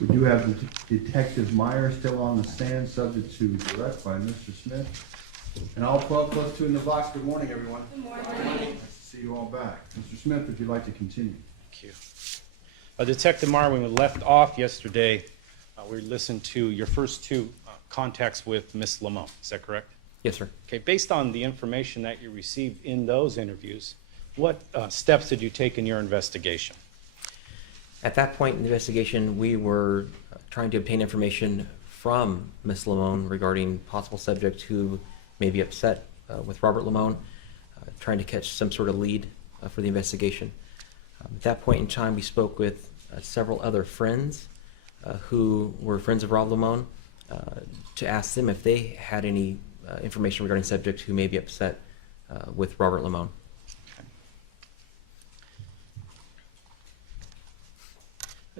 We do have Detective Meyer still on the stand, subject to direct by Mr. Smith. And all 12 plus 2 in the box. Good morning, everyone. Good morning. Nice to see you all back. Mr. Smith, would you like to continue? Thank you. Detective Meyer, when we left off yesterday, we listened to your first two contacts with Miss Limon. Is that correct? Yes, sir. Okay, based on the information that you received in those interviews, what steps did you take in your investigation? At that point in the investigation, we were trying to obtain information from Miss Limon regarding possible subjects who may be upset with Robert Limon, trying to catch some sort of lead for the investigation. At that point in time, we spoke with several other friends who were friends of Rob Limon to ask them if they had any information regarding subjects who may be upset with Robert Limon.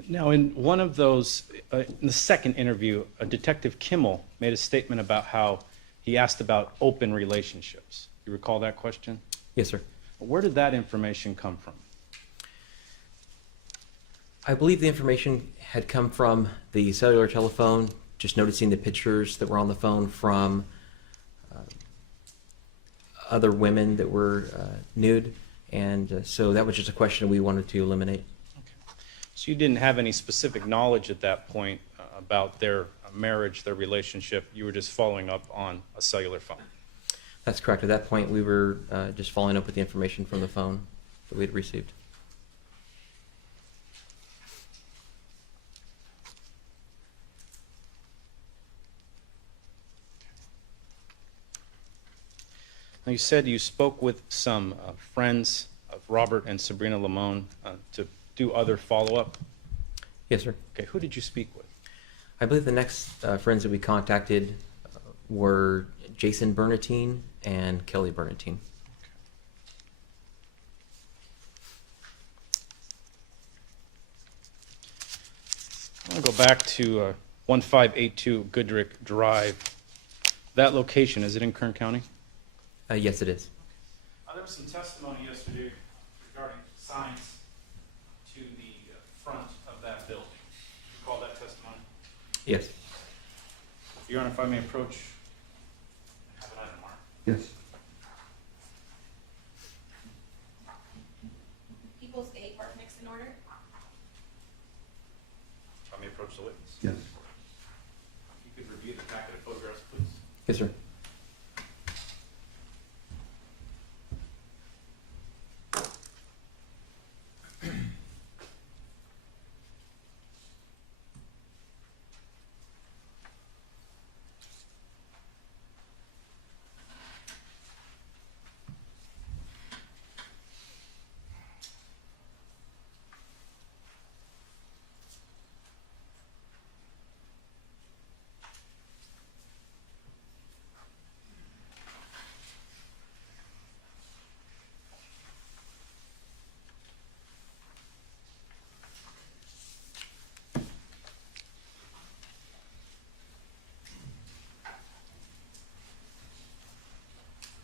Now, in one of those, in the second interview, Detective Kimmel made a statement about how he asked about open relationships. You recall that question? Yes, sir. Where did that information come from? I believe the information had come from the cellular telephone, just noticing the pictures that were on the phone from other women that were nude, and so that was just a question we wanted to eliminate. So you didn't have any specific knowledge at that point about their marriage, their relationship. You were just following up on a cellular phone. That's correct. At that point, we were just following up with the information from the phone that we had received. Now, you said you spoke with some friends of Robert and Sabrina Limon to do other follow-up. Yes, sir. Okay, who did you speak with? I believe the next friends that we contacted were Jason Bernatine and Kelly Bernatine. I want to go back to 1582 Goodrick Drive. That location, is it in Kern County? Yes, it is. There was some testimony yesterday regarding signs to the front of that building. Do you recall that testimony? Yes. Your Honor, if I may approach. Have an item, Mark. Yes. People's 8 Park mixed in order. If I may approach the witness. Yes. If you could review the packet of photographs, please. Yes, sir.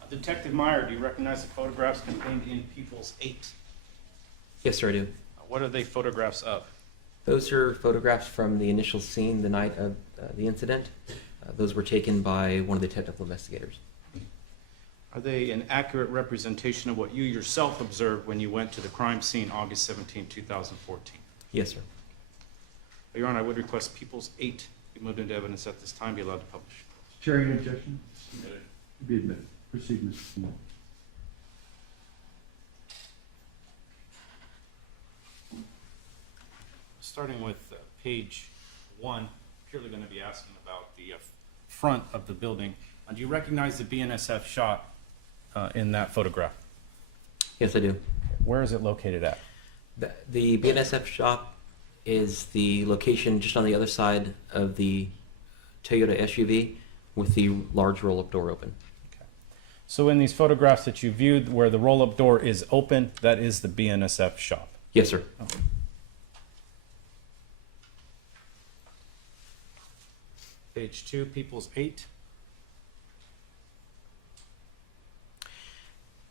Detective Meyer, do you recognize the photographs contained in People's 8? Yes, sir, I do. What are they photographs of? Those are photographs from the initial scene the night of the incident. Those were taken by one of the technical investigators. Are they an accurate representation of what you yourself observed when you went to the crime scene August 17, 2014? Yes, sir. Your Honor, I would request People's 8 be moved into evidence at this time, be allowed to publish. Chair, any objection? Be admitted. Proceed, Mr. Smith. Starting with page 1, purely going to be asking about the front of the building. Do you recognize the BNSF shot in that photograph? Yes, I do. Where is it located at? The BNSF shop is the location just on the other side of the Toyota SUV with the large roll-up door open. So in these photographs that you viewed where the roll-up door is open, that is the BNSF shop? Yes, sir. Okay. Page 2, People's 8.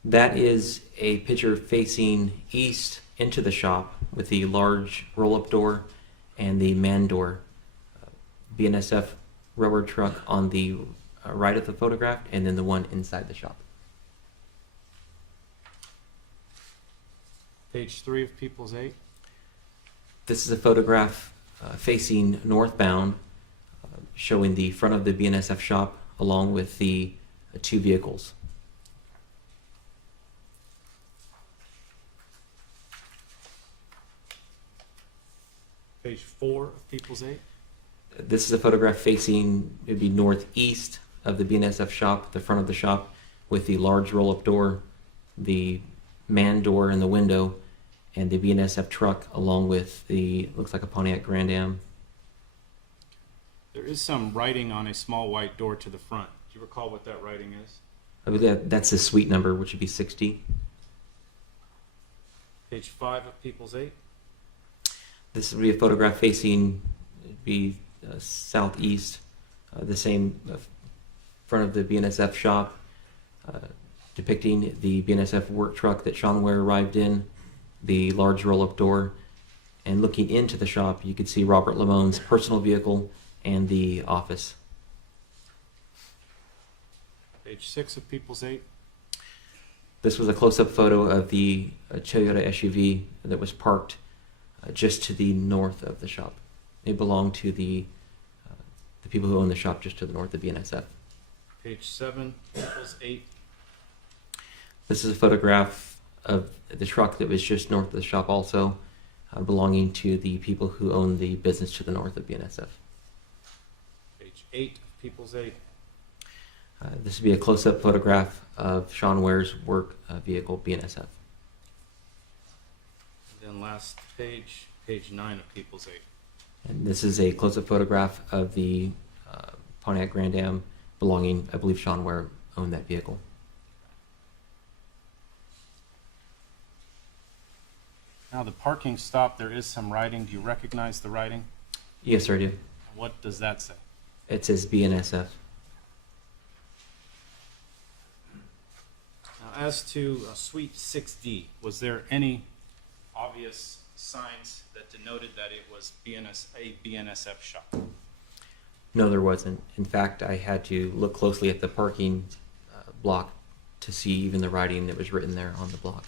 That is a picture facing east into the shop with the large roll-up door and the man door. BNSF railroad truck on the right of the photograph, and then the one inside the shop. Page 3 of People's 8. This is a photograph facing northbound, showing the front of the BNSF shop along with the two vehicles. Page 4 of People's 8. This is a photograph facing, it'd be northeast of the BNSF shop, the front of the shop, with the large roll-up door, the man door in the window, and the BNSF truck along with the, looks like a Pontiac Grand Am. There is some writing on a small white door to the front. Do you recall what that writing is? I believe that's the suite number, which would be 60. Page 5 of People's 8. This would be a photograph facing, it'd be southeast, the same front of the BNSF shop, depicting the BNSF work truck that Sean Ware arrived in, the large roll-up door, and looking into the shop, you could see Robert Limon's personal vehicle and the office. Page 6 of People's 8. This was a close-up photo of the Toyota SUV that was parked just to the north of the shop. It belonged to the people who own the shop just to the north of BNSF. Page 7, People's 8. This is a photograph of the truck that was just north of the shop also, belonging to the people who own the business to the north of BNSF. Page 8 of People's 8. This would be a close-up photograph of Sean Ware's work vehicle, BNSF. And then last page, page 9 of People's 8. And this is a close-up photograph of the Pontiac Grand Am belonging, I believe Sean Ware owned that vehicle. Now the parking stop, there is some writing. Do you recognize the writing? Yes, sir, I do. What does that say? It says BNSF. Now as to Suite 6D, was there any obvious signs that denoted that it was a BNSF shop? No, there wasn't. In fact, I had to look closely at the parking block to see even the writing that was written there on the block.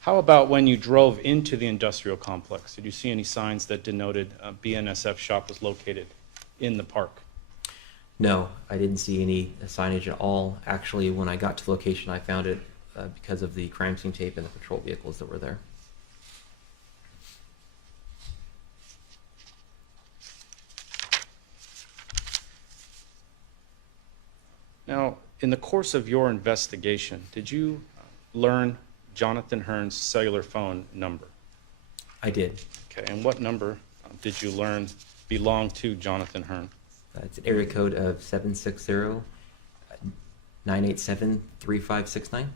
How about when you drove into the industrial complex? Did you see any signs that denoted a BNSF shop was located in the park? No, I didn't see any signage at all. Actually, when I got to the location, I found it because of the crime scene tape and the patrol vehicles that were there. Now, in the course of your investigation, did you learn Jonathan Hearn's cellular phone number? I did. Okay, and what number did you learn belonged to Jonathan Hearn? It's an area code of 760-987-3569.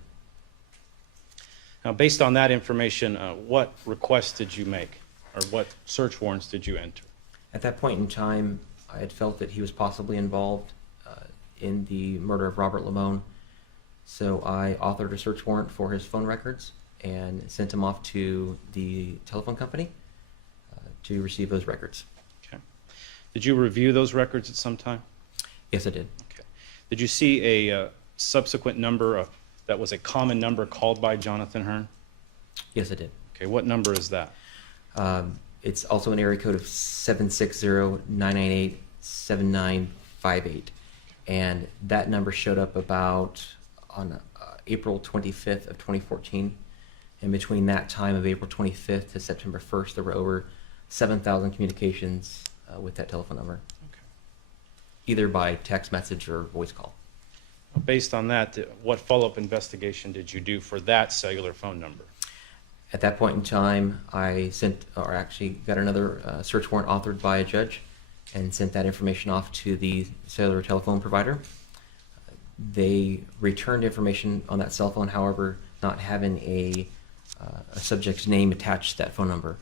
Now, based on that information, what requests did you make, or what search warrants did you enter? At that point in time, I had felt that he was possibly involved in the murder of Robert Limon, so I authored a search warrant for his phone records and sent him off to the telephone company to receive those records. Okay. Did you review those records at some time? Yes, I did. Okay. Did you see a subsequent number that was a common number called by Jonathan Hearn? Yes, I did. Okay, what number is that? It's also an area code of 760-998-7958. And that number showed up about on April 25th of 2014. And between that time of April 25th to September 1st, there were over 7,000 communications with that telephone number, Okay. either by text message or voice call. Based on that, what follow-up investigation did you do for that cellular phone number? At that point in time, I got another search warrant authored by a judge and sent that information off to the cellular telephone provider. They returned information on that cell phone, however, not having a subject's name attached to that phone number.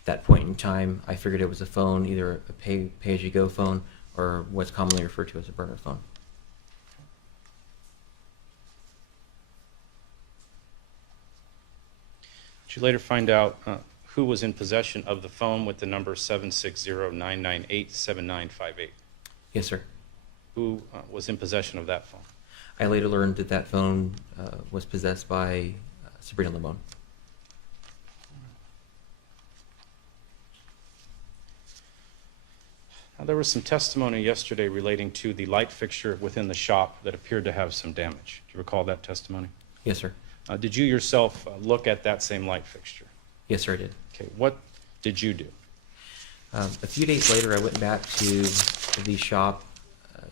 At that point in time, I figured it was a phone, either a pay-as-you-go phone or what's commonly referred to as a burner phone. Did you later find out who was in possession of the phone with the number 760-998-7958? Yes, sir. Who was in possession of that phone? I later learned that that phone was possessed by Sabrina Limon. Now, there was some testimony yesterday relating to the light fixture within the shop that appeared to have some damage. Do you recall that testimony? Yes, sir. Did you yourself look at that same light fixture? Yes, sir, I did. Okay, what did you do? A few days later, I went back to the shop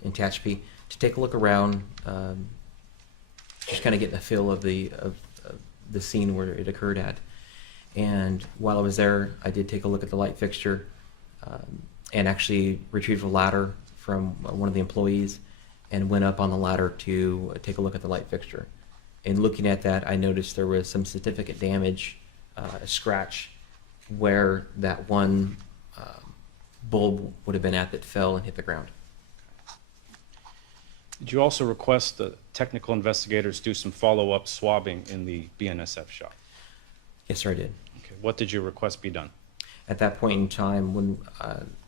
in Tehachapi to take a look around, just kind of getting a feel of the scene where it occurred at. And while I was there, I did take a look at the light fixture and actually retrieved a ladder from one of the employees and went up on the ladder to take a look at the light fixture. And looking at that, I noticed there was some significant damage, a scratch, where that one bulb would have been at that fell and hit the ground. Did you also request the technical investigators do some follow-up swabbing in the BNSF shop? Yes, sir, I did. Okay, what did you request be done? At that point in time, when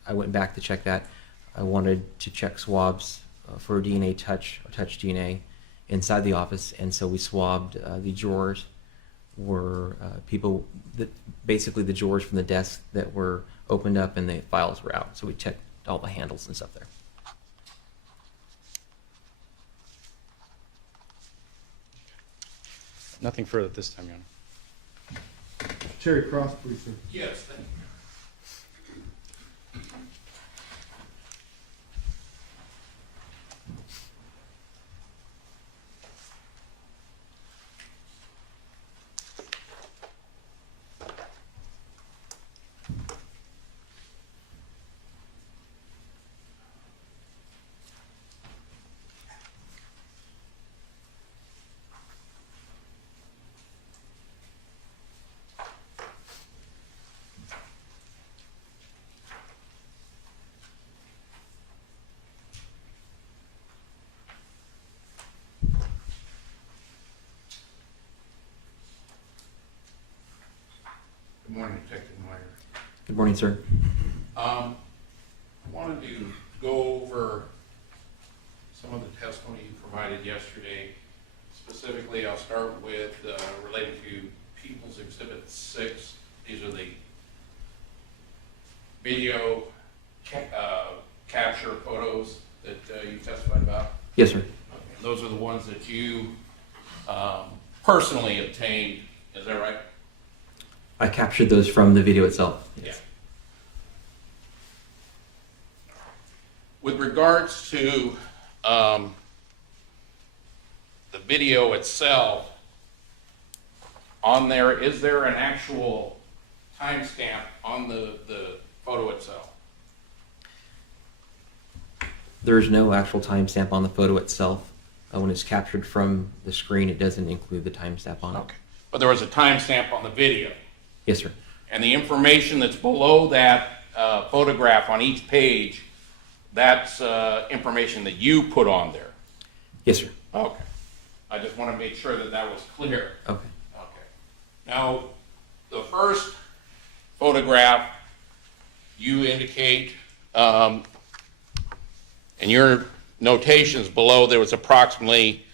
I went back to check that, I wanted to check swabs for DNA touch or touch DNA inside the office, and so we swabbed the drawers were people that basically the drawers from the desk that were opened up and the files were out. So we checked all the handles and stuff there. Nothing further at this time, Your Honor. Terry Cross, please, sir. Yes, thank you. Good morning, Detective Meyer. Good morning, sir. I wanted to go over some of the testimony you provided yesterday. Specifically, I'll start with relating to People's Exhibit 6. These are the video capture photos that you testified about. Yes, sir. Okay. Those are the ones that you personally obtained, is that right? I captured those from the video itself. Yeah. With regards to the video itself, on there, is there an actual timestamp on the photo itself? There's no actual timestamp on the photo itself. When it's captured from the screen, it doesn't include the timestamp on it. Okay. But there was a timestamp on the video. Yes, sir. And the information that's below that photograph on each page, that's information that you put on there. Yes, sir. Okay. I just want to make sure that that was clear. Okay. Okay. Now, the first photograph, you indicate, in your notations below, there was approximately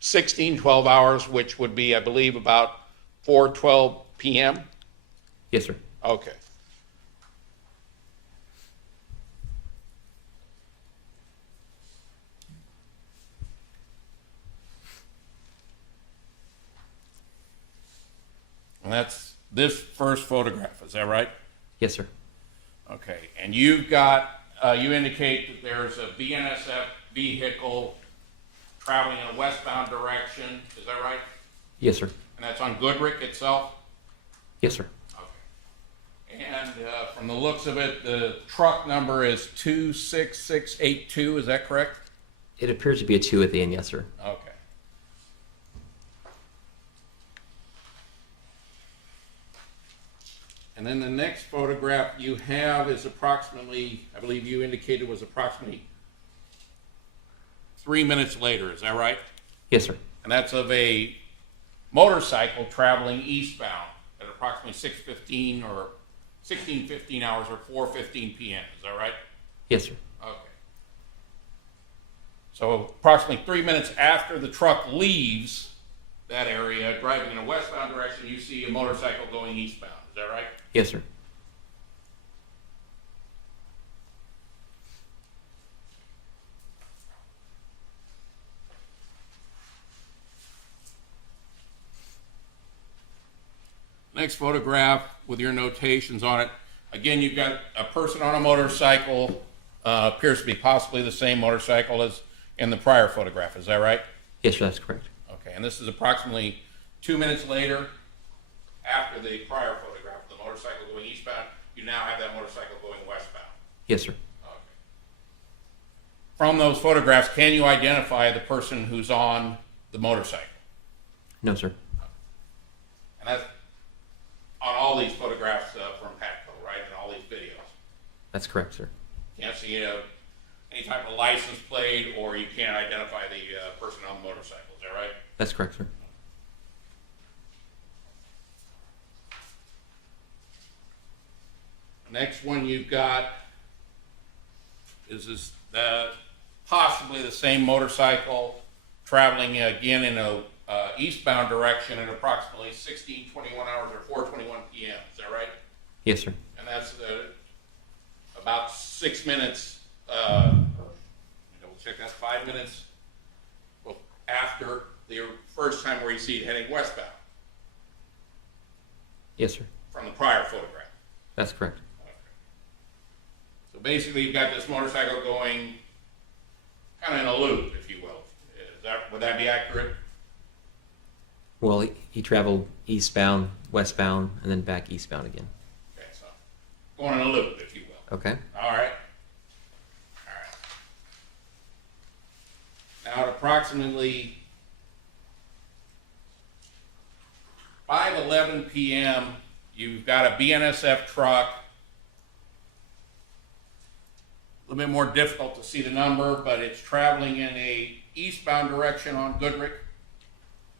12 hours, which would be, I believe, about 4:12 p.m.? Yes, sir. Okay. And that's this first photograph, is that right? Yes, sir. Okay, and you've got, you indicate that there's a BNSF vehicle traveling in a westbound direction, is that right? Yes, sir. And that's on Goodrick itself? Yes, sir. Okay. And from the looks of it, the truck number is 26682, is that correct? It appears to be a 2 at the end, yes, sir. Okay. And then the next photograph you have is approximately, I believe you indicated was approximately 3 minutes later, is that right? Yes, sir. And that's of a motorcycle traveling eastbound at approximately 6:15 or 16:15 hours or 4:15 p.m. Is that right? Yes, sir. Okay. So approximately 3 minutes after the truck leaves that area, driving in a westbound direction, you see a motorcycle going eastbound. Is that right? Yes, sir. Next photograph with your notations on it. Again, you've got a person on a motorcycle, appears to be possibly the same motorcycle as in the prior photograph. Is that right? Yes, sir, that's correct. Okay, and this is approximately 2 minutes later after the prior photograph, the motorcycle going eastbound. You now have that motorcycle going westbound. Yes, sir. Okay. From those photographs, can you identify the person who's on the motorcycle? No, sir. And that's on all these photographs from Patco, right? And all these videos. That's correct, sir. Can't see any type of license plate, or you can't identify the person on the motorcycle. Is that right? That's correct, sir. Next one you've got is possibly the same motorcycle traveling again in a eastbound direction at approximately 16:21 hours or 4:21 p.m. Is that right? Yes, sir. And that's about 6 minutes. Double check that. 5 minutes after the first time where you see it heading westbound Yes, sir. from the prior photograph. That's correct. So basically, you've got this motorcycle going kind of in a loop, if you will. Would that be accurate? Well, he traveled eastbound, westbound, and then back eastbound again. Okay, so going in a loop, if you will. Okay. All right. All right. Now at approximately 5:11 p.m., you've got a BNSF truck. A little bit more difficult to see the number, but it's traveling in a eastbound direction on Goodrich,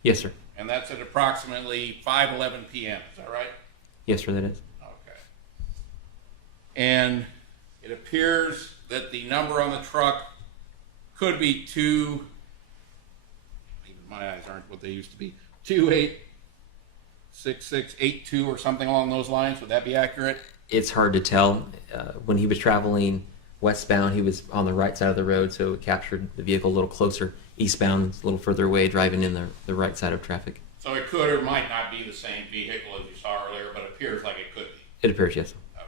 Yes, sir. and that's at approximately 5:11 p.m. Is that right? Yes, sir, that is. Okay. And it appears that the number on the truck could be even my eyes aren't what they used to be, 286682 or something along those lines. Would that be accurate? It's hard to tell. When he was traveling westbound, he was on the right side of the road, so it captured the vehicle a little closer. Eastbound, a little further away, driving in the right side of traffic. So it could or might not be the same vehicle as you saw earlier, but it appears like it could be. It appears, yes. Okay.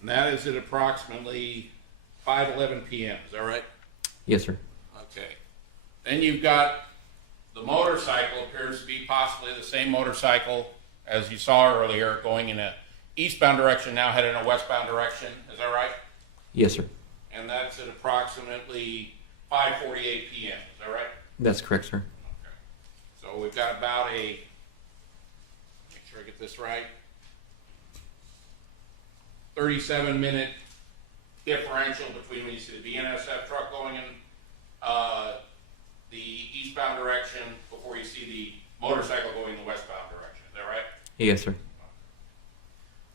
And that is at approximately 5:11 p.m. Is that right? Yes, sir. Okay. Then you've got the motorcycle, appears to be possibly the same motorcycle as you saw earlier, going in a eastbound direction, now headed in a westbound direction. Is that right? Yes, sir. And that's at approximately 5:48 p.m. Is that right? That's correct, sir. Okay. So we've got about make sure I get this right, 37-minute differential between when you see the BNSF truck going in the eastbound direction before you see the motorcycle going in the westbound direction. Is that right? Yes, sir.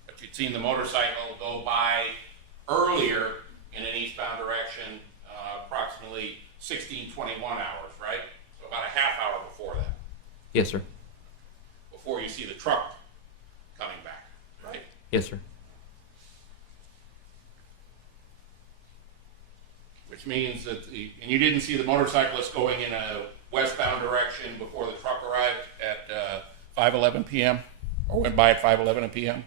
But you'd seen the motorcycle go by earlier in an eastbound direction, approximately 16:21 hours, right? So about a half hour before that, Yes, sir. before you see the truck coming back, right? Yes, sir. Which means that, and you didn't see the motorcyclist going in a westbound direction before the truck arrived at 5:11 p.m. or went by at 5:11 p.m.?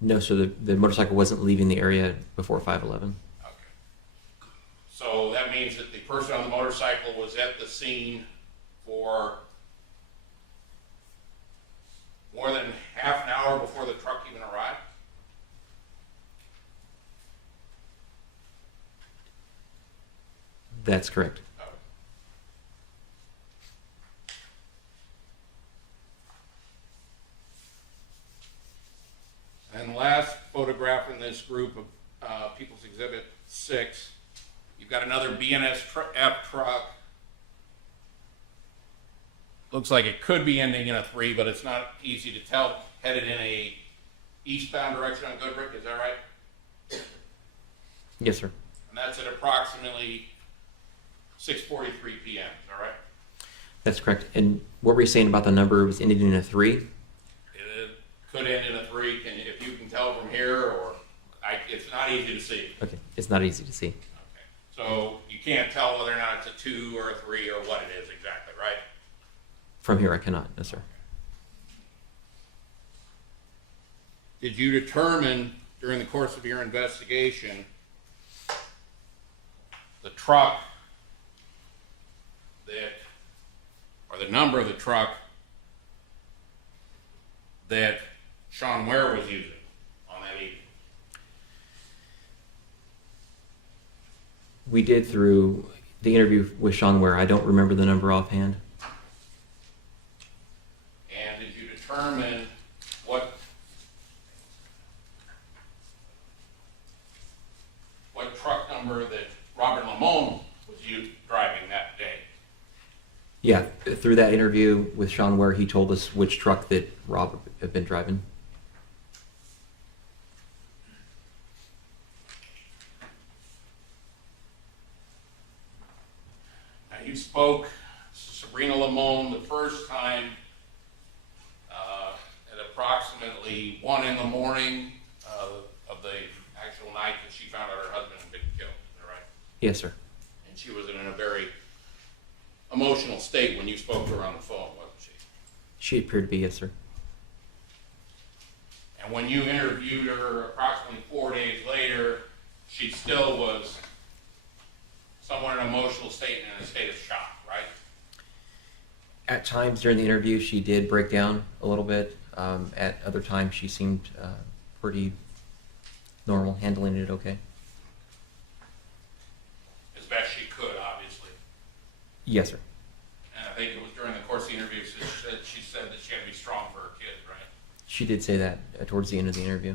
No, sir. The motorcycle wasn't leaving the area before 5:11. Okay. So that means that the person on the motorcycle was at the scene for more than half an hour before the truck even arrived? That's correct. Okay. And the last photograph in this group of People's Exhibit 6, you've got another BNSF truck looks like it could be ending in a 3, but it's not easy to tell, headed in a eastbound direction on Goodrick, is that right? Yes, sir. And that's at approximately 6:43 p.m., is that right? That's correct. And what were you saying about the number was ending in a 3? It could end in a 3. If you can tell from here, or it's not easy to see. Okay, it's not easy to see. Okay. So you can't tell whether or not it's a 2 or a 3 or what it is exactly, right? From here, I cannot. No, sir. Did you determine during the course of your investigation the truck that, or the number of the truck that Sean Ware was using on that evening? We did through the interview with Sean Ware. I don't remember the number offhand. And did you determine what truck number that Robert Limon was driving that day? Yeah, through that interview with Sean Ware, he told us which truck that Rob had been driving. Now, you spoke to Sabrina Limon the first time at approximately 1 in the morning of the actual night that she found out her husband had been killed, is that right? Yes, sir. And she was in a very emotional state when you spoke to her on the phone, wasn't she? She appeared to be, yes, sir. And when you interviewed her approximately 4 days later, she still was somewhat in an emotional state and in a state of shock, right? At times during the interview, she did break down a little bit. At other times, she seemed pretty normal, handling it okay. As best she could, obviously. Yes, sir. And I think it was during the course of the interview she said that she had to be strong for her kids, right? She did say that towards the end of the interview.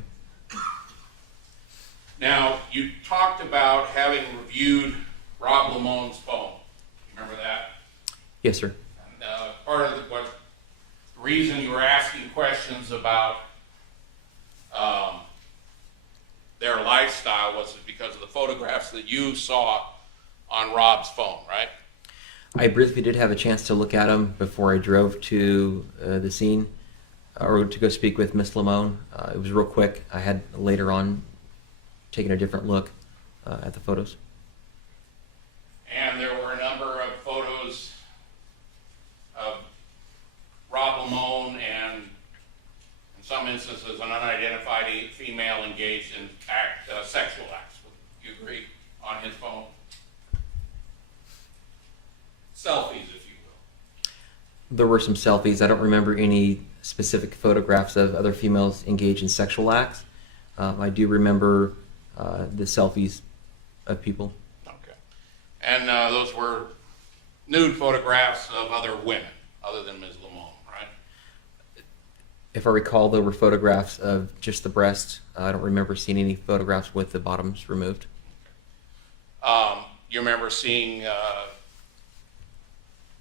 Now, you talked about having reviewed Rob Limon's phone. You remember that? Yes, sir. And part of the reason you were asking questions about their lifestyle was because of the photographs that you saw on Rob's phone, right? I briefly did have a chance to look at them before I drove to the scene, or to go speak with Miss Limon. It was real quick. I had later on taken a different look at the photos. And there were a number of photos of Rob Limon and, in some instances, an unidentified female engaged in sexual acts. Would you agree? On his phone? Selfies, if you will. There were some selfies. I don't remember any specific photographs of other females engaged in sexual acts. I do remember the selfies of people. Okay. And those were nude photographs of other women, other than Ms. Limon, right? If I recall, there were photographs of just the breast. I don't remember seeing any photographs with the bottoms removed. You remember seeing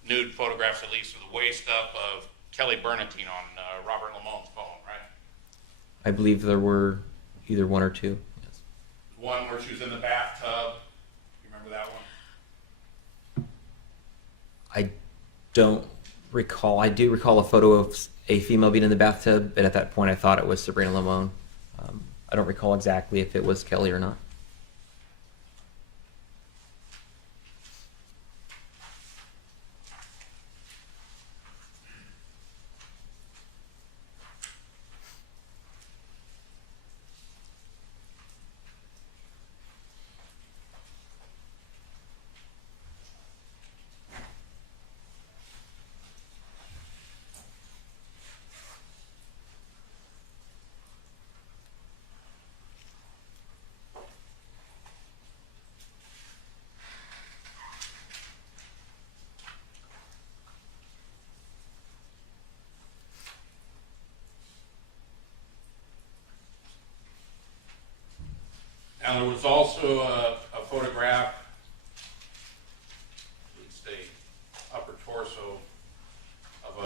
nude photographs, at least of the waist up, of Kelly Bernatine on Robert Limon's phone, right? I believe there were either one or two. Yes. One where she was in the bathtub. You remember that one? I don't recall. I do recall a photo of a female being in the bathtub, but at that point I thought it was Sabrina Limon. I don't recall exactly if it was Kelly or not. Now, there was also a photograph, at least a upper torso, of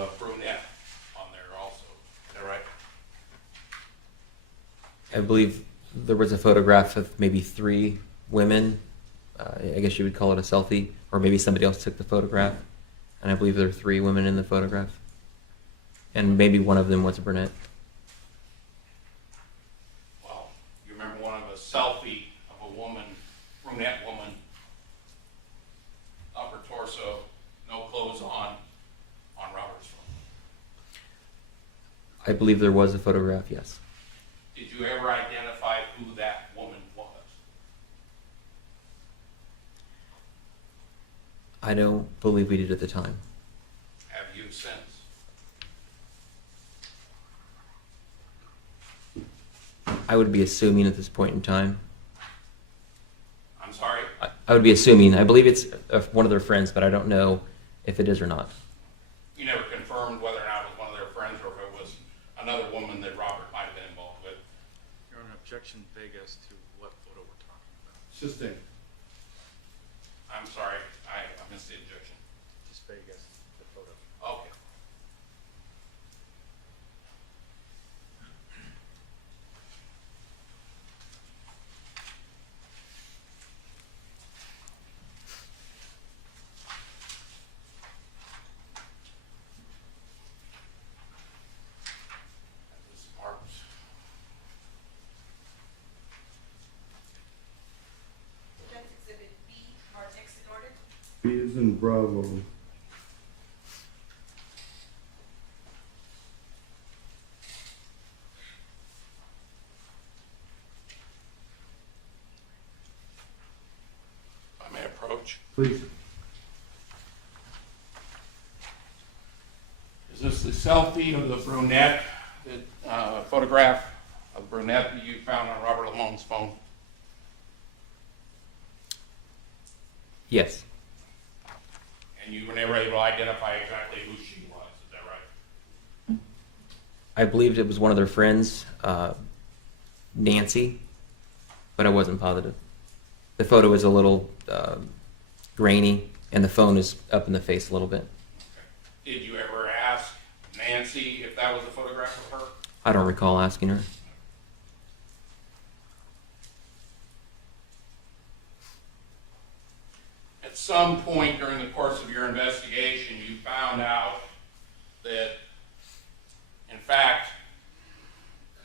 I believe there was a photograph of maybe 3 women. I guess you would call it a selfie, or maybe somebody else took the photograph. And I believe there are 3 women in the photograph. And maybe one of them was a brunette. Well, you remember one of a selfie of a woman, brunette woman, upper torso, no clothes on Robert's phone. I believe there was a photograph, yes. Did you ever identify who that woman was? I don't believe we did at the time. Have you since? I would be assuming at this point in time. I'm sorry? I would be assuming. I believe it's one of their friends, but I don't know if it is or not. You never confirmed whether or not it was one of their friends or if it was another woman that Robert might have been involved with. Your Honor, objection vague as to what photo we're talking about. It's just a, I'm sorry, I missed the objection. Just vague as to the photo. Okay. This is marked. Defense Exhibit B, marked next in order. B is in Bravo. If I may approach. Please. Is this the selfie of the brunette, that photograph of the brunette that you found on Robert Limon's phone? Yes. And you were never able to identify exactly who she was, is that right? I believed it was one of their friends, Nancy, but I wasn't positive. The photo is a little grainy, and the phone is up in the face a little bit. Did you ever ask Nancy if that was a photograph of her? I don't recall asking her. At some point during the course of your investigation, you found out that, in fact,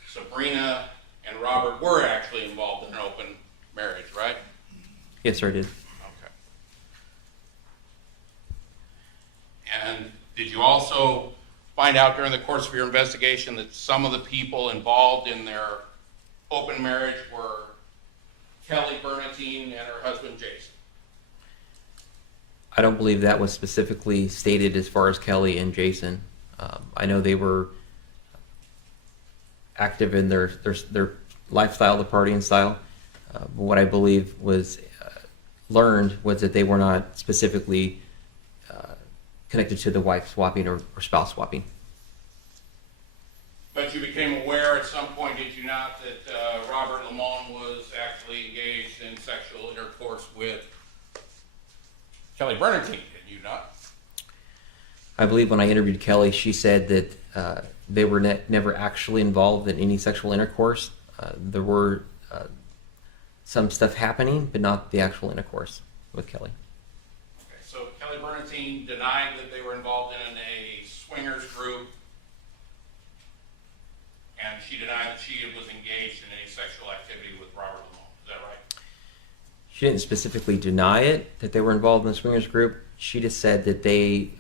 Sabrina and Robert were actually involved in an open marriage, right? Yes, sir, I did. Okay. And did you also find out during the course of your investigation that some of the people involved in their open marriage were Kelly Bernatine and her husband Jason? I don't believe that was specifically stated as far as Kelly and Jason. I know they were active in their lifestyle, the partying style. But what I believe was learned was that they were not specifically connected to the wife swapping or spouse swapping. But you became aware at some point, did you not, that Robert Limon was actually engaged in sexual intercourse with Kelly Bernatine, did you not? I believe when I interviewed Kelly, she said that they were never actually involved in any sexual intercourse. There were some stuff happening, but not the actual intercourse with Kelly. Okay, so Kelly Bernatine denied that they were involved in a swingers group, and she denied that she was engaged in any sexual activity with Robert Limon. Is that right? She didn't specifically deny it, that they were involved in the swingers group. She just said that they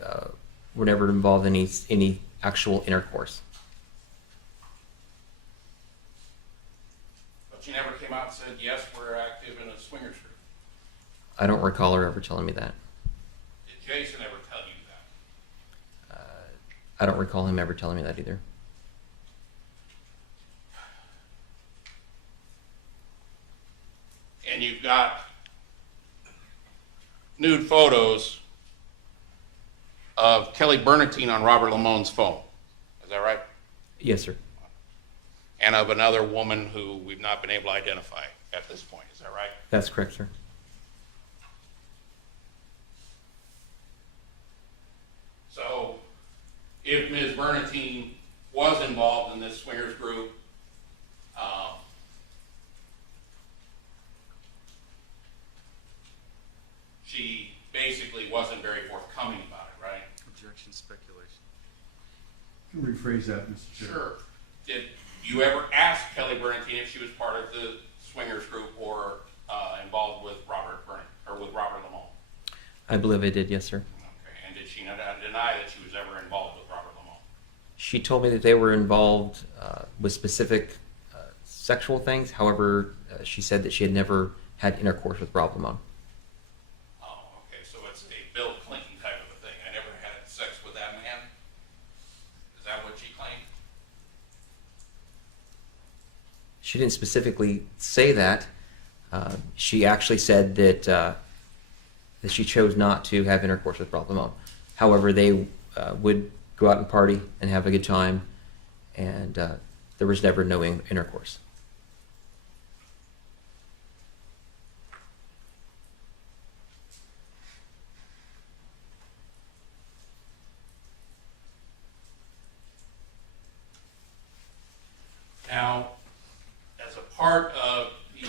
were never involved in any actual intercourse. But she never came out and said, yes, we're active in a swingers group. I don't recall her ever telling me that. Did Jason ever tell you that? I don't recall him ever telling me that either. And you've got nude photos of Kelly Bernatine on Robert Limon's phone. Is that right? Yes, sir. And of another woman who we've not been able to identify at this point. Is that right? That's correct, sir. So if Ms. Bernatine was involved in this swingers group, Rephrase that, Mr. Chair. Sure. Did you ever ask Kelly Bernstein if she was part of the swingers group or involved with Robert Limon? I believe I did, yes, sir. Okay. And did she not deny that she was ever involved with Robert Limon? She told me that they were involved with specific sexual things. However, she said that she had never had intercourse with Rob Limon. Oh, okay. So it's a Bill Clinton type of a thing. I never had sex with that man. Is that what she claimed? She didn't specifically say that. She actually said that that she chose not to have intercourse with Rob Limon. However, they would go out and party and have a good time, and there was never no intercourse. Now, as a part of the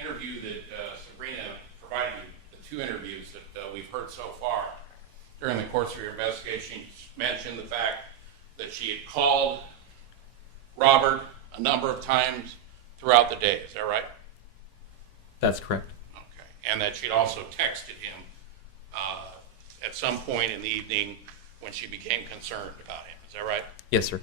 interview that Sabrina provided you, the two interviews that we've heard so far during the course of your investigation, you mentioned the fact that she had called Robert a number of times throughout the day. Is that right? That's correct. Okay. And that she'd also texted him at some point in the evening when she became concerned about him. Is that right? Yes, sir.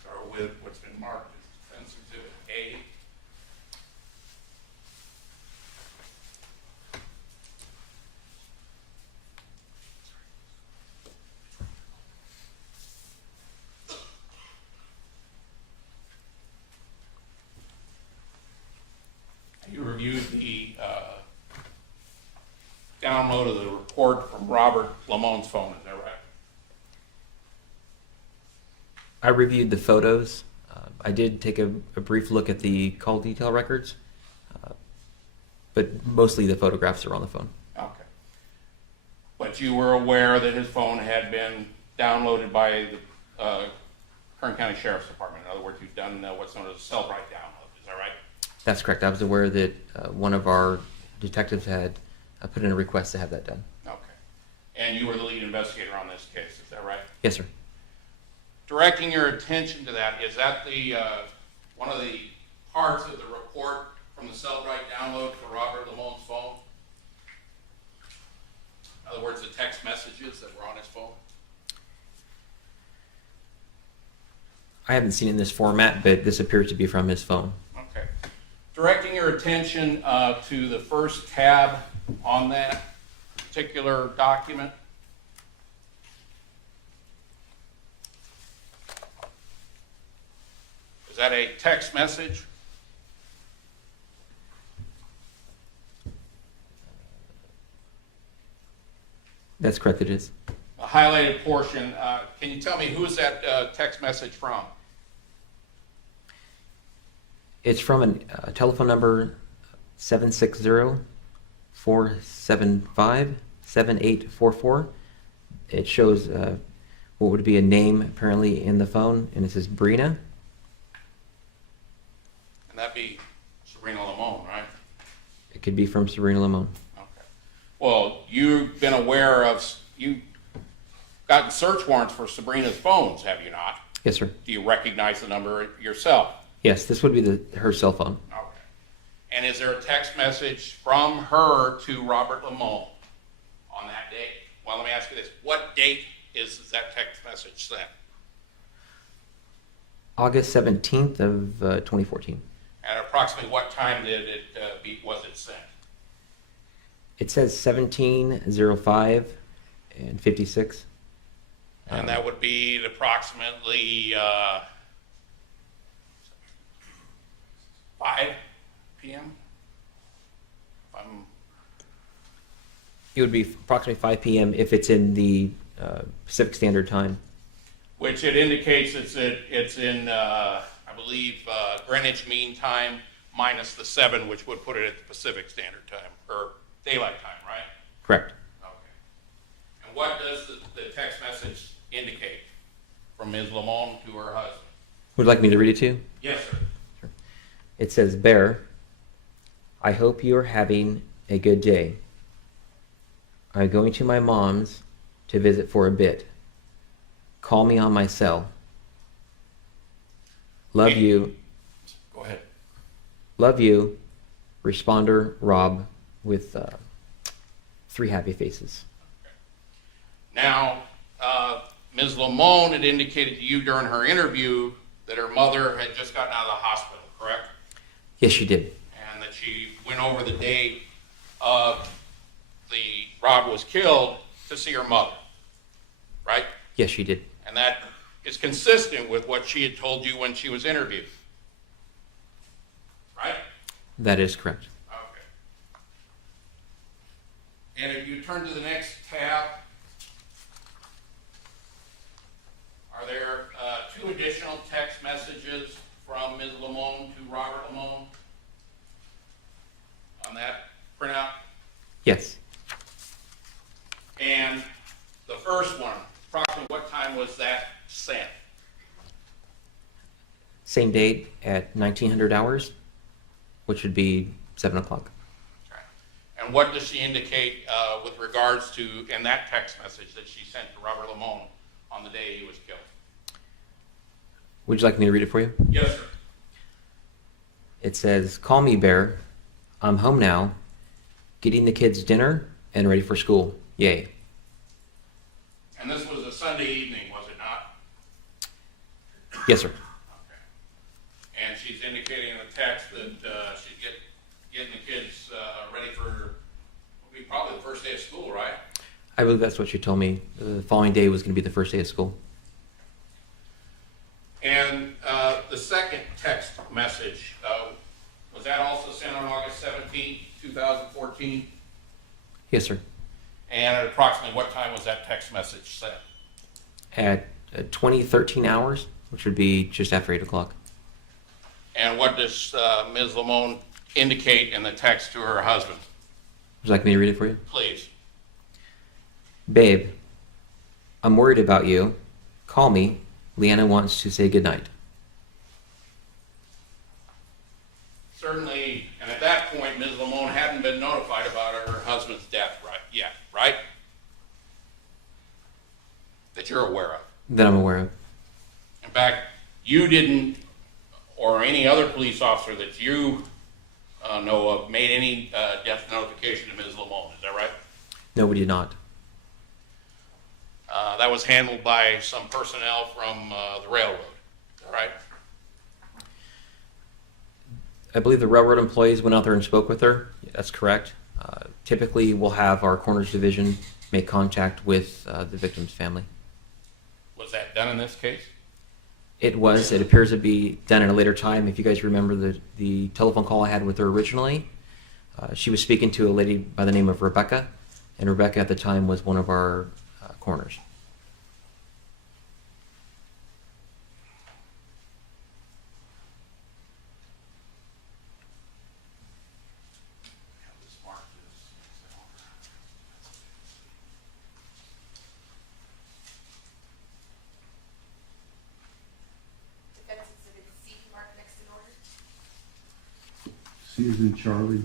Start with what's been marked as Defense Exhibit A. You reviewed the download of the report from Robert Limon's phone, is that right? I reviewed the photos. I did take a brief look at the call detail records, but mostly the photographs are on the phone. Okay. But you were aware that his phone had been downloaded by the Kern County Sheriff's Department. In other words, you've done what's known as a cell write download. Is that right? That's correct. I was aware that one of our detectives had put in a request to have that done. Okay. And you were the lead investigator on this case. Is that right? Yes, sir. Directing your attention to that, is that the one of the parts of the report from the cell write download for Robert Limon's phone? In other words, the text messages that were on his phone? I haven't seen it in this format, but this appears to be from his phone. Okay. Directing your attention to the first tab on that particular document. Is that a text message? That's correct, it is. A highlighted portion. Can you tell me who is that text message from? It's from a telephone number 760-475-7844. It shows what would be a name apparently in the phone, and it says Brina. And that'd be Sabrina Limon, right? It could be from Sabrina Limon. Okay. Well, you've been aware of, you've gotten search warrants for Sabrina's phones, have you not? Yes, sir. Do you recognize the number yourself? Yes, this would be her cell phone. Okay. And is there a text message from her to Robert Limon on that date? Well, let me ask you this. What date is that text message sent? August 17th of 2014. At approximately what time did it was it sent? It says 17:05 and 56. And that would be approximately 5 PM? If I'm, It would be approximately 5 p.m. if it's in the Pacific Standard Time. which it indicates it's in, I believe, Greenwich Mean Time minus the 7, which would put it at the Pacific Standard Time, or daylight time, right? Correct. Okay. And what does the text message indicate from Ms. Limon to her husband? Would you like me to read it to you? Yes, sir. It says, Bear, I hope you are having a good day. I'm going to my mom's to visit for a bit. Call me on my cell. Love Hey. you. Go ahead. Love you. Responder Rob with 3 happy faces. Now, Ms. Limon had indicated to you during her interview that her mother had just gotten out of the hospital, correct? Yes, she did. And that she went over the day of Rob was killed to see her mother, right? Yes, she did. And that is consistent with what she had told you when she was interviewed, right? That is correct. Okay. And if you turn to the next tab, are there 2 additional text messages from Ms. Limon to Robert Limon on that printout? Yes. And the first one, approximately what time was that sent? Same date at 1900 hours, which would be 7 o'clock. Okay. And what does she indicate with regards to, in that text message that she sent to Robert Limon on the day he was killed? Would you like me to read it for you? Yes, sir. It says, Call me, Bear. I'm home now, getting the kids dinner and ready for school. Yay. And this was a Sunday evening, was it not? Yes, sir. Okay. And she's indicating in the text that she's getting the kids ready for, will be probably the first day of school, right? I believe that's what she told me. The following day was going to be the first day of school. And the second text message, was that also sent on August 17th, 2014? Yes, sir. And at approximately what time was that text message sent? At 2013 hours, which would be just after 8 o'clock. And what does Ms. Limon indicate in the text to her husband? Would you like me to read it for you? Please. Babe, I'm worried about you. Call me. Leanna wants to say goodnight. Certainly, and at that point, Ms. Limon hadn't been notified about her husband's death yet, right? That you're aware of. That I'm aware of. In fact, you didn't, or any other police officer that you know of, made any death notification to Ms. Limon, is that right? No, we did not. That was handled by some personnel from the railroad, is that right? I believe the railroad employees went out there and spoke with her. That's correct. Typically, we'll have our coroner's division make contact with the victim's family. Was that done in this case? It was. It appears to be done at a later time. If you guys remember the telephone call I had with her originally, she was speaking to a lady by the name of Rebecca, and Rebecca at the time was one of our coroners. Defense Exhibit C, marked next in order. C is in Charlie.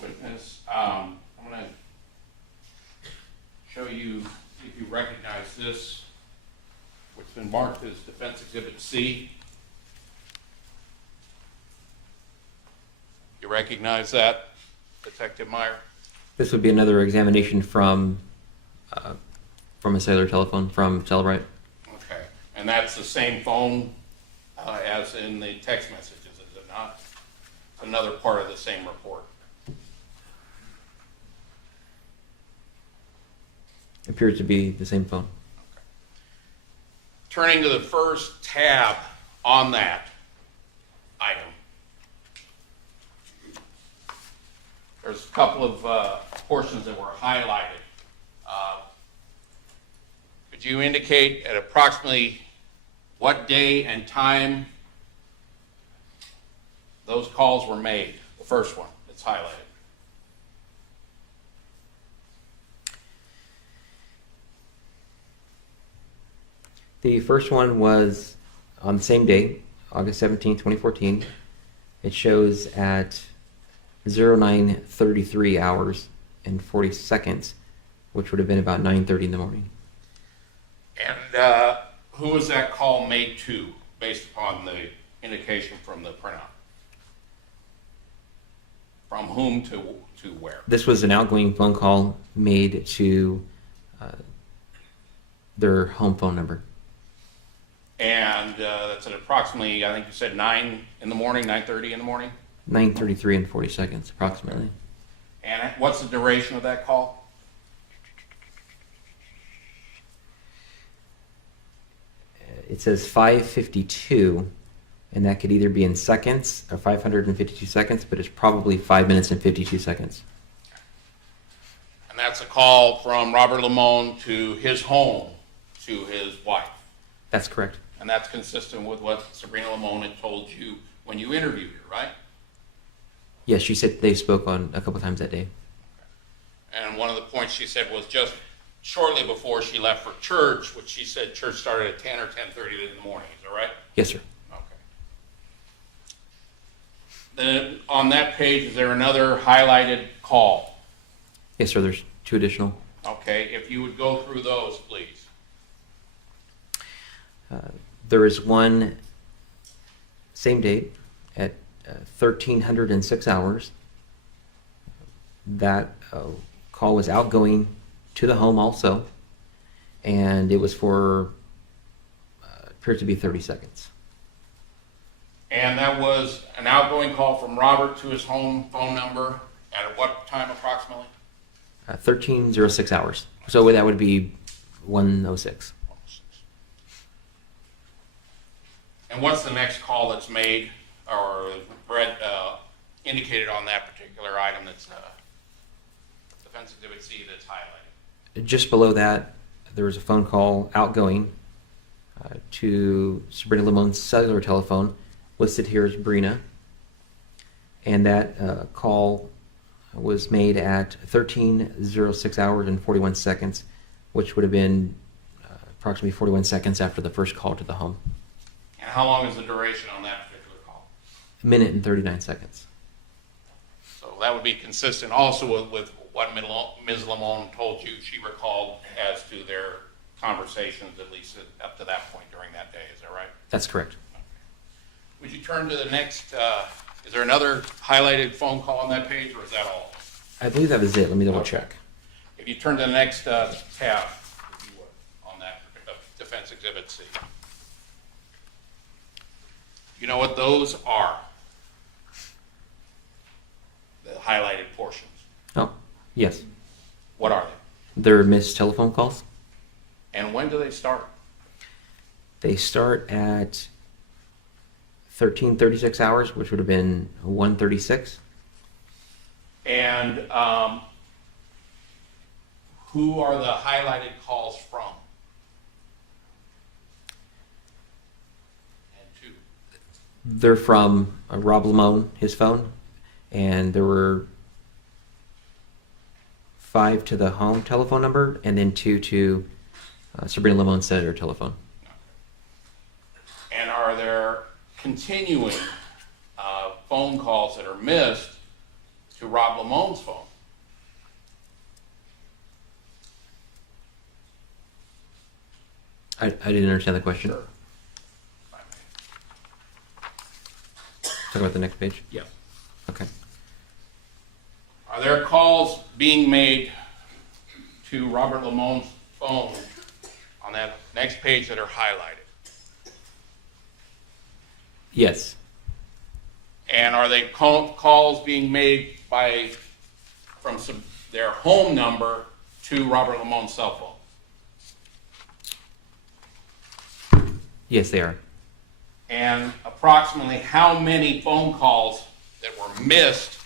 Witness, I'm going to show you, if you recognize this, which has been marked as Defense Exhibit C. You recognize that? Detective Meyer? This would be another examination from a cellular telephone from Celebrite. Okay. And that's the same phone as in the text messages, is it not? Another part of the same report. Appears to be the same phone. Turning to the first tab on that item, there's a couple of portions that were highlighted. Could you indicate at approximately what day and time those calls were made? The first one that's highlighted. The first one was on the same day, August 17, 2014. It shows at 09:33 hours and 40 seconds, which would have been about 9:30 in the morning. And who was that call made to, based upon the indication from the printout? From whom to where? This was an outgoing phone call made to their home phone number. And that's at approximately, I think you said 9 in the morning, 9:30 in the morning? 9:33 and 40 seconds, approximately. And what's the duration of that call? It says 5:52, and that could either be in seconds or 552 seconds, but it's probably 5 minutes and 52 seconds. And that's a call from Robert Limon to his home, to his wife. That's correct. And that's consistent with what Sabrina Limon had told you when you interviewed her, right? Yes, she said they spoke on a couple times that day. And one of the points she said was just shortly before she left for church, which she said church started at 10 or 10:30 in the morning. Is that right? Yes, sir. Okay. Then on that page, is there another highlighted call? Yes, sir. There's two additional. Okay, if you would go through those, please. There is one same date at 1306 hours. That call was outgoing to the home also, and it was for appeared to be 30 seconds. And that was an outgoing call from Robert to his home phone number at what time approximately? 1306 hours. So that would be 106. And what's the next call that's made or read, indicated on that particular item that's Defense Exhibit C that's highlighted? Just below that, there was a phone call outgoing to Sabrina Limon's cellular telephone, listed here as Brina. And that call was made at 1306 hours and 41 seconds, which would have been approximately 41 seconds after the first call to the home. And how long is the duration on that particular call? A minute and 39 seconds. So that would be consistent also with what Ms. Limon told you she recalled as to their conversations, at least up to that point during that day. Is that right? That's correct. Would you turn to the next, is there another highlighted phone call on that page, or is that all? I believe that was it. Let me double Okay. check. If you turn to the next tab, if you would, on that Defense Exhibit C. You know what those are? The highlighted portions. Oh, yes. What are they? They're missed telephone calls. And when do they start? They start at 1336 hours, which would have been 136. And who are the highlighted calls from? And to? They're from Rob Limon, his phone, and there were 5 to the home telephone number, and then 2 to Sabrina Limon's cellular telephone. And are there continuing phone calls that are missed to Rob Limon's phone? I didn't understand the question. Sure. Talk about the next page. Yeah. Okay. Are there calls being made to Robert Limon's phone on that next page that are highlighted? Yes, And are they calls being made from their home number to Robert Limon's cell phone? yes, they are. And approximately how many phone calls that were missed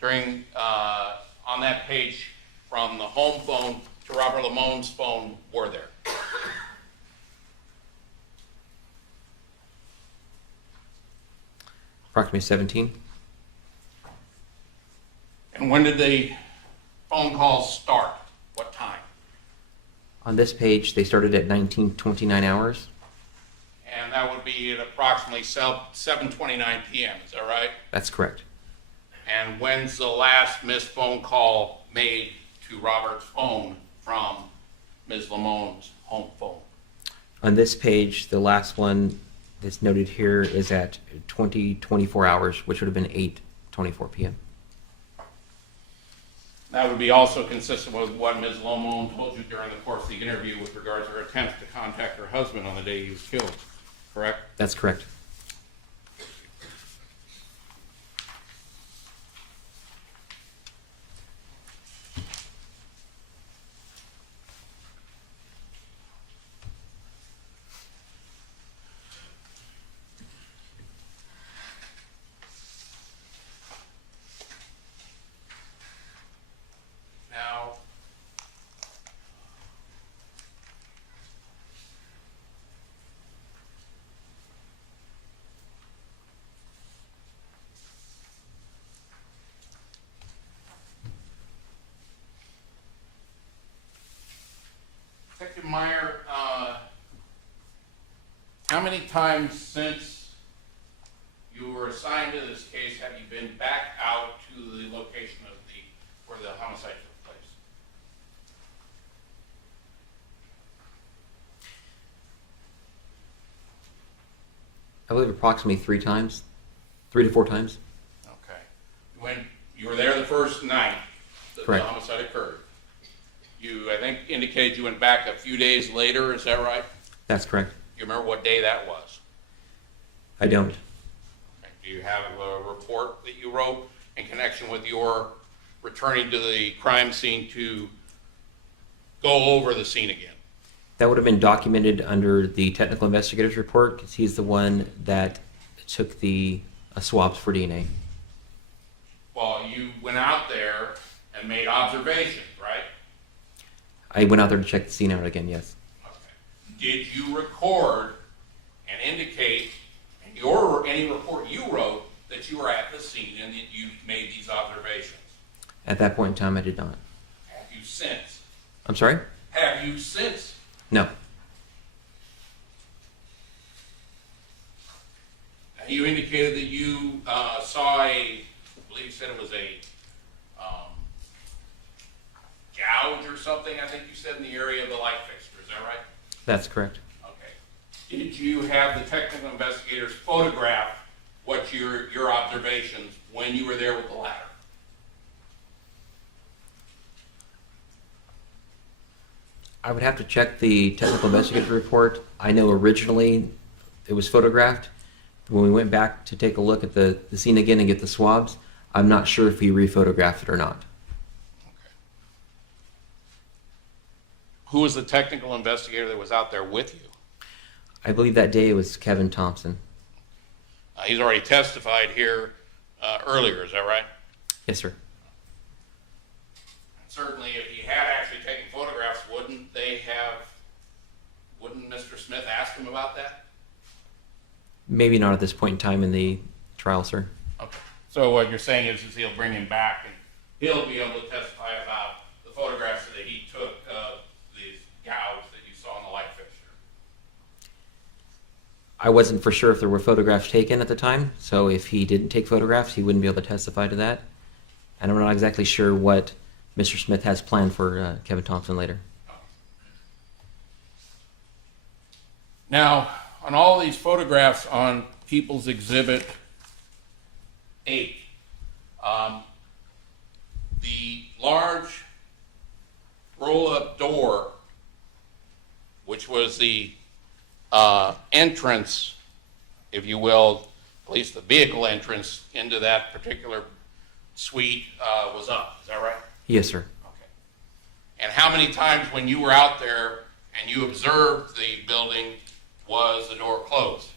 during on that page from the home phone to Robert Limon's phone were there? Approximately 17. And when did the phone calls start? What time? On this page, they started at 19:29 hours. And that would be at approximately 7:29 p.m., is that right? That's correct. And when's the last missed phone call made to Robert's phone from Ms. Limon's home phone? On this page, the last one that's noted here is at 20:24 hours, which would have been 8:24 p.m. That would be also consistent with what Ms. Limon told you during the course of the interview with regard to her attempts to contact her husband on the day he was killed, correct? That's correct. Now, Detective Meyer, how many times since you were assigned to this case have you been back out to the location of where the homicide took place? I believe approximately 3 times, 3 to 4 times. Okay. When you were there the first night that the Correct. homicide occurred, you, I think, indicated you went back a few days later, is that right? That's correct. You remember what day that was? I don't. Okay. Do you have a report that you wrote in connection with your returning to the crime scene to go over the scene again? That would have been documented under the technical investigator's report because he's the one that took the swabs for DNA. Well, you went out there and made observations, right? I went out there to check the scene out again, yes. Okay. Did you record and indicate in any report you wrote that you were at the scene and that you made these observations? At that point in time, I did not. Have you since? I'm sorry? Have you since? No. You indicated that you saw I believe you said it was a gouge or something, I think you said, in the area of the light fixture, is that right? That's correct. Okay. Did you have the technical investigators photograph what your observations when you were there with the ladder? I would have to check the technical investigator's report. I know originally it was photographed. When we went back to take a look at the scene again and get the swabs, I'm not sure if he rephotographed it or not. Okay. Who was the technical investigator that was out there with you? I believe that day it was Kevin Thompson. He's already testified here earlier, is that right? Yes, sir. Certainly, if he had actually taken photographs, wouldn't Mr. Smith ask him about that? Maybe not at this point in time in the trial, sir. Okay. So what you're saying is he'll bring him back and he'll be able to testify about the photographs that he took of these gouges that you saw in the light fixture. I wasn't for sure if there were photographs taken at the time, so if he didn't take photographs, he wouldn't be able to testify to that. And I'm not exactly sure what Mr. Smith has planned for Kevin Thompson later. Now, on all these photographs on People's Exhibit 8, large roll-up door, which was the entrance, if you will, at least the vehicle entrance into that particular suite was up. Is that right? Yes, sir. Okay. And how many times when you were out there and you observed the building was the door closed?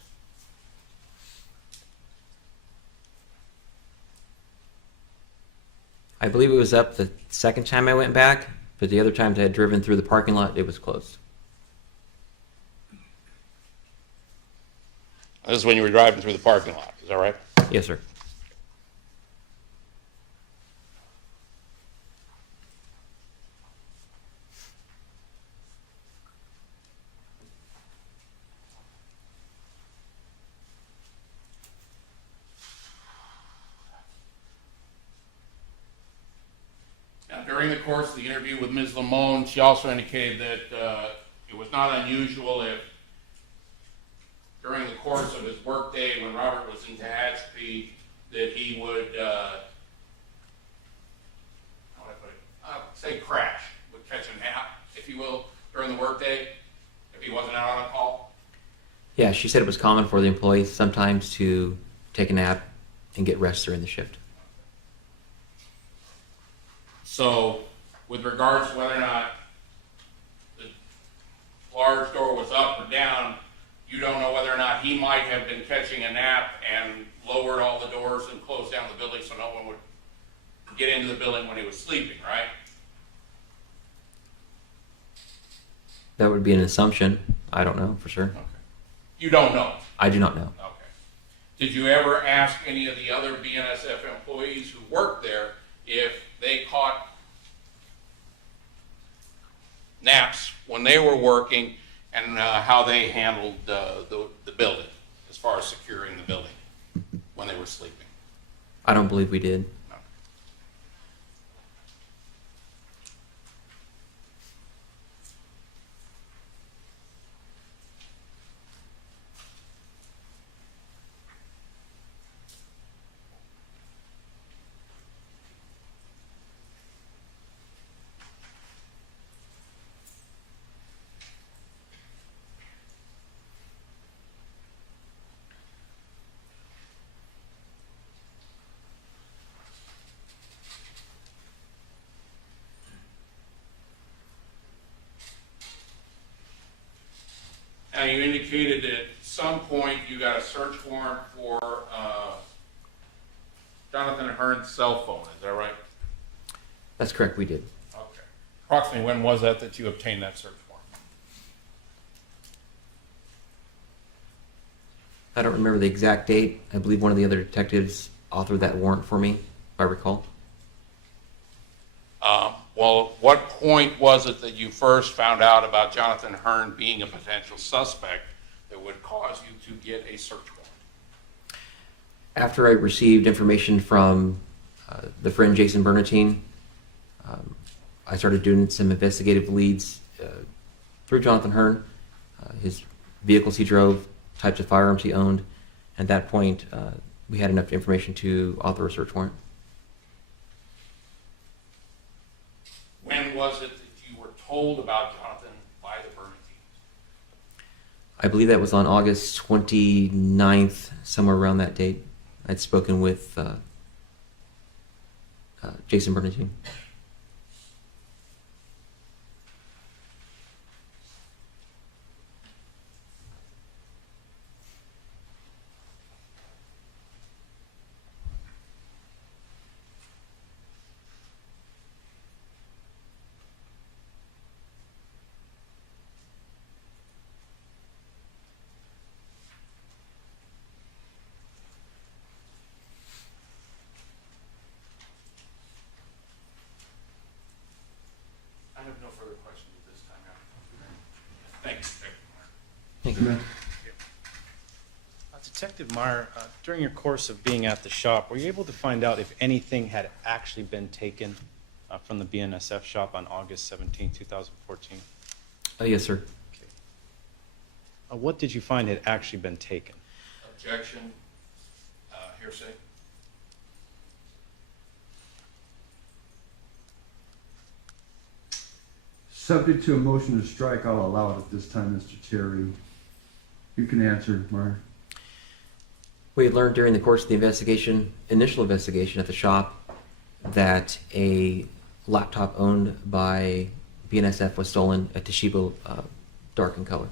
I believe it was up the second time I went back, but the other times I had driven through the parking lot, it was closed. This is when you were driving through the parking lot. Is that right? Yes, sir. Now, during the course of the interview with Ms. Limon, she also indicated that it was not unusual if during the course of his workday when Robert was in Tehachapi that he would, how would I put it, say crash, would catch a nap, if you will, during the workday if he wasn't out on a call. Yeah, she said it was common for the employees sometimes to take a nap and get rest during the shift. So, with regards to whether or not the large door was up or down, you don't know whether or not he might have been catching a nap and lowered all the doors and closed down the building so no one would get into the building when he was sleeping, right? That would be an assumption. I don't know for sure. Okay. You don't know? I do not know. Okay. Did you ever ask any of the other BNSF employees who worked there if they caught naps when they were working and how they handled the building as far as securing the building when they were sleeping? I don't believe we did. No. Now, you indicated that at some point you got a search warrant for Jonathan Hearn's cell phone. Is that right? That's correct, we did. Okay. Approximately when was that you obtained that search warrant? I don't remember the exact date. I believe one of the other detectives authored that warrant for me, if I recall. Well, what point was it that you first found out about Jonathan Hearn being a potential suspect that would cause you to get a search warrant? After I received information from the friend Jason Bernatine, I started doing some investigative leads through Jonathan Hearn, his vehicles he drove, types of firearms he owned. At that point, we had enough information to author a search warrant. When was it that you were told about Jonathan by the Bernatines? I believe that was on August 29th, somewhere around that date. I'd spoken with Jason Bernatine. I have no further questions at this time. Thanks. Thank you. Detective Meyer, during your course of being at the shop, were you able to find out if anything had actually been taken from the BNSF shop on August 17, 2014? Yes, sir. Okay. What did you find had actually been taken? Objection. Hearsay. Subject to a motion to strike, I'll allow it at this time, Mr. Terry. You can answer, Meyer. We had learned during the course of the investigation, initial investigation at the shop, that a laptop owned by BNSF was stolen, a Toshiba, dark in color.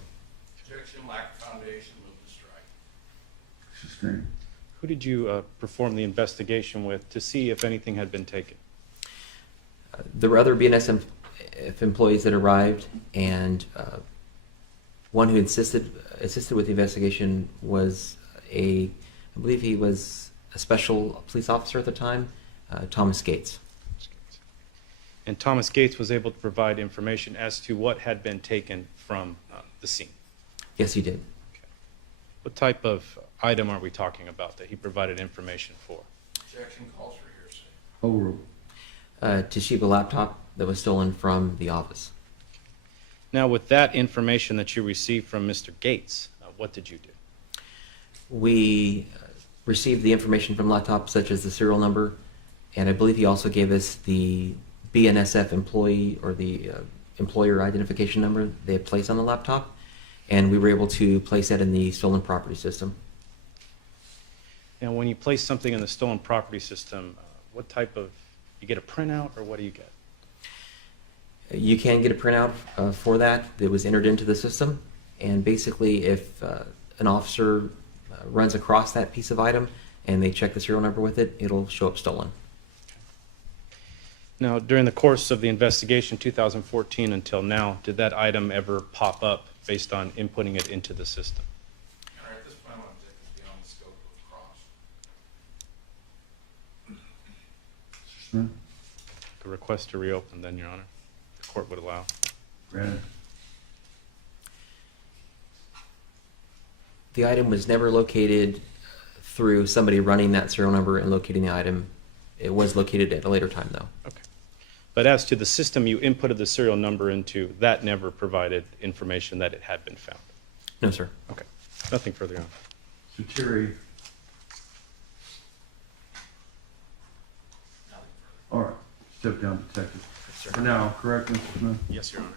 Objection, lack of foundation, move to strike. Sustained. Who did you perform the investigation with to see if anything had been taken? There were other BNSF employees that arrived, and one who assisted with the investigation was I believe he was a special police officer at the time, Thomas Gates. And Thomas Gates was able to provide information as to what had been taken from the scene. Yes, he did. What type of item are we talking about that he provided information for? Objection, calls for hearsay. Overruled. Toshiba laptop that was stolen from the office. Now, with that information that you received from Mr. Gates, what did you do? We received the information from laptops such as the serial number, and I believe he also gave us the BNSF employee or the employer identification number they had placed on the laptop, and we were able to place that in the stolen property system. Now, when you place something in the stolen property system, what type of, you get a printout or what do you get? You can get a printout for that was entered into the system, and basically if an officer runs across that piece of item and they check the serial number with it, it'll show up stolen. Now, during the course of the investigation, 2014 until now, did that item ever pop up based on inputting it into the system? Your Honor, at this point, I'm objecting beyond the scope of cross. Smith? A request to reopen, then, Your Honor, the court would allow. Granted. The item was never located through somebody running that serial number and locating the item. It was located at a later time, though. Okay. But as to the system you inputted the serial number into, that never provided information that it had been found? No, sir. Okay. Nothing further, Your Honor. Mr. Terry. All right, step down, detective. For now, correct, Mr. Smith? Yes, Your Honor.